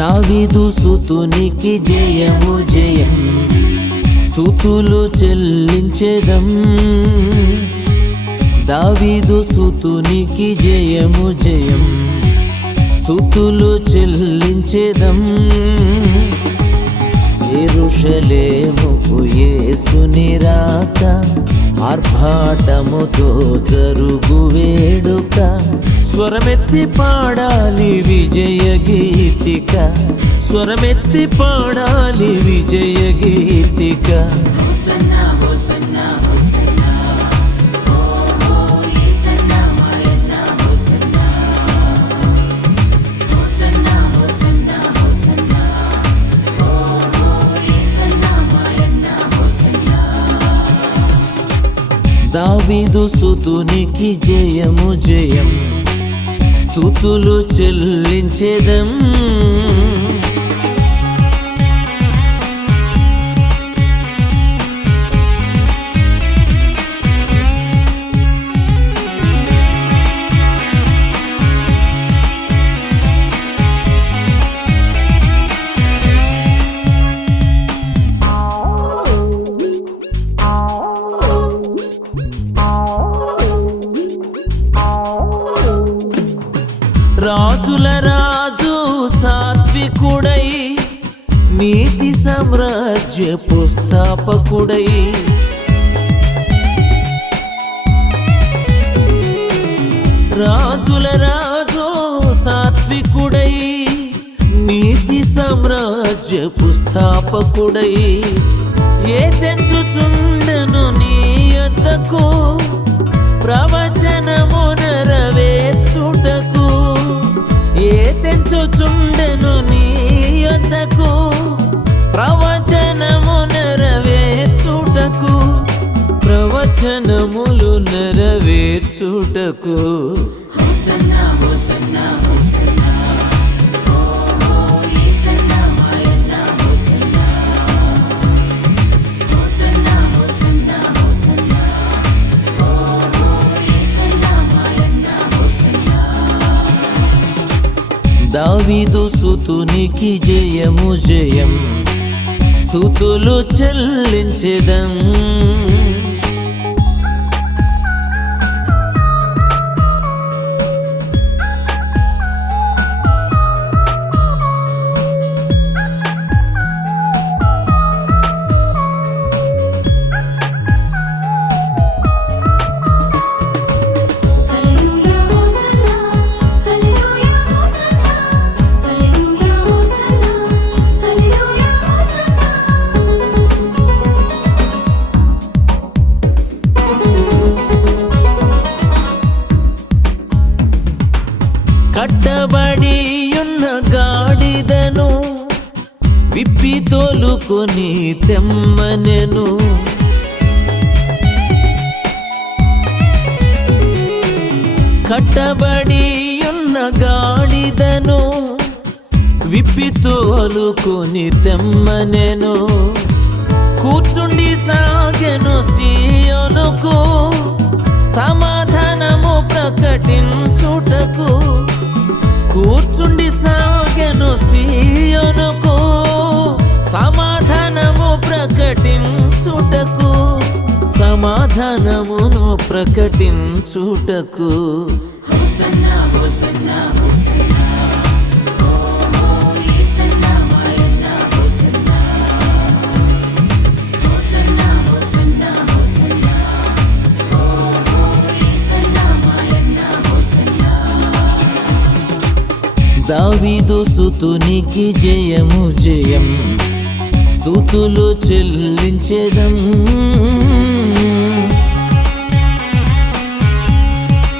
దావీదు సుతునికి జయము జయం, స్తుతులు చెల్లించెదం. దావీదు సుతునికి జయము జయం, స్తుతులు చెల్లించెదం. యెరూషలేముకు యేసుని రాక, ఆర్భాటముతో జరుగు వేడుక. స్వరమెత్తి పాడాలి విజయ గీతిక, స్వరమెత్తి పాడాలి విజయ గీతిక. హోసన్నా హోసన్నా హోసన్నా, ఓ యేసన్నా మాయన్నా హోసన్నా. హోసన్నా హోసన్నా హోసన్నా, ఓ యేసన్నా మాయన్నా హోసన్నా. దావీదు సుతునికి జయము జయం, స్తుతులు చెల్లించెదం. రాజుల రాజు సాత్వికుడై, నీతి సామ్రాజ్యపు స్థాపకుడై. రాజుల రాజు సాత్వికుడై, నీతి సామ్రాజ్యపు స్థాపకుడై. ఏ తెంచుచుండెను నీ యొద్దకు, ప్రవచనము నెరవేర్చుటకు. ఏ తెంచుచుండెను నీ యొద్దకు, ప్రవచనము నెరవేర్చుటకు. ప్రవచనములు నెరవేర్చుటకు. హోసన్నా హోసన్నా హోసన్నా, ఓ యేసన్నా మాయన్నా హోసన్నా. హోసన్నా హోసన్నా హోసన్నా, ఓ యేసన్నా మాయన్నా హోసన్నా. దావీదు సుతునికి జయము జయం, స్తుతులు చెల్లించెదం. కట్టబడియున్న గాడిదను విప్పి తోలుకొని తెమ్మనెను. కట్టబడియున్న గాడిదను విప్పి తోలుకొని తెమ్మనెను. కూర్చుండి సాగెను సీయోనుకు, సమాధానము ప్రకటించుటకు. కూర్చుండి సాగెను సీయోనుకు, సమాధానము ప్రకటించుటకు. సమాధానమును ప్రకటించుటకు. హోసన్నా హోసన్నా హోసన్నా, ఓ యేసన్నా మాయన్నా హోసన్నా. హోసన్నా హోసన్నా హోసన్నా, ఓ యేసన్నా మాయన్నా హోసన్నా. దావీదు సుతునికి జయము జయం, స్తుతులు చెల్లించెదం.